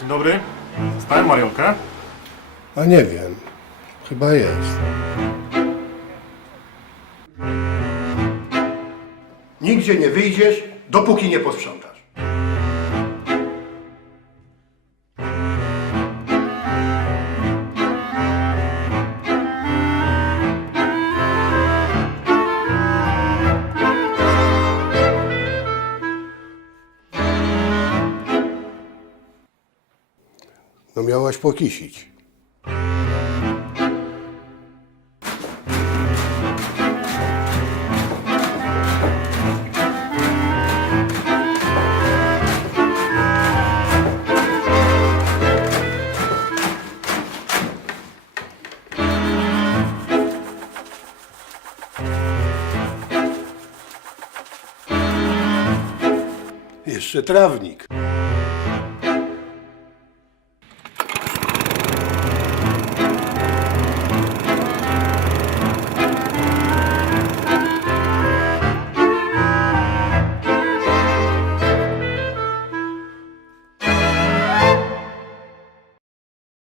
Dzień dobry. Stałem Mariolkę. A nie wiem. Chyba jest. Nigdzie nie wyjdziesz, dopóki nie posprzątasz. No miałaś pokisić. Jeszcze trawnik.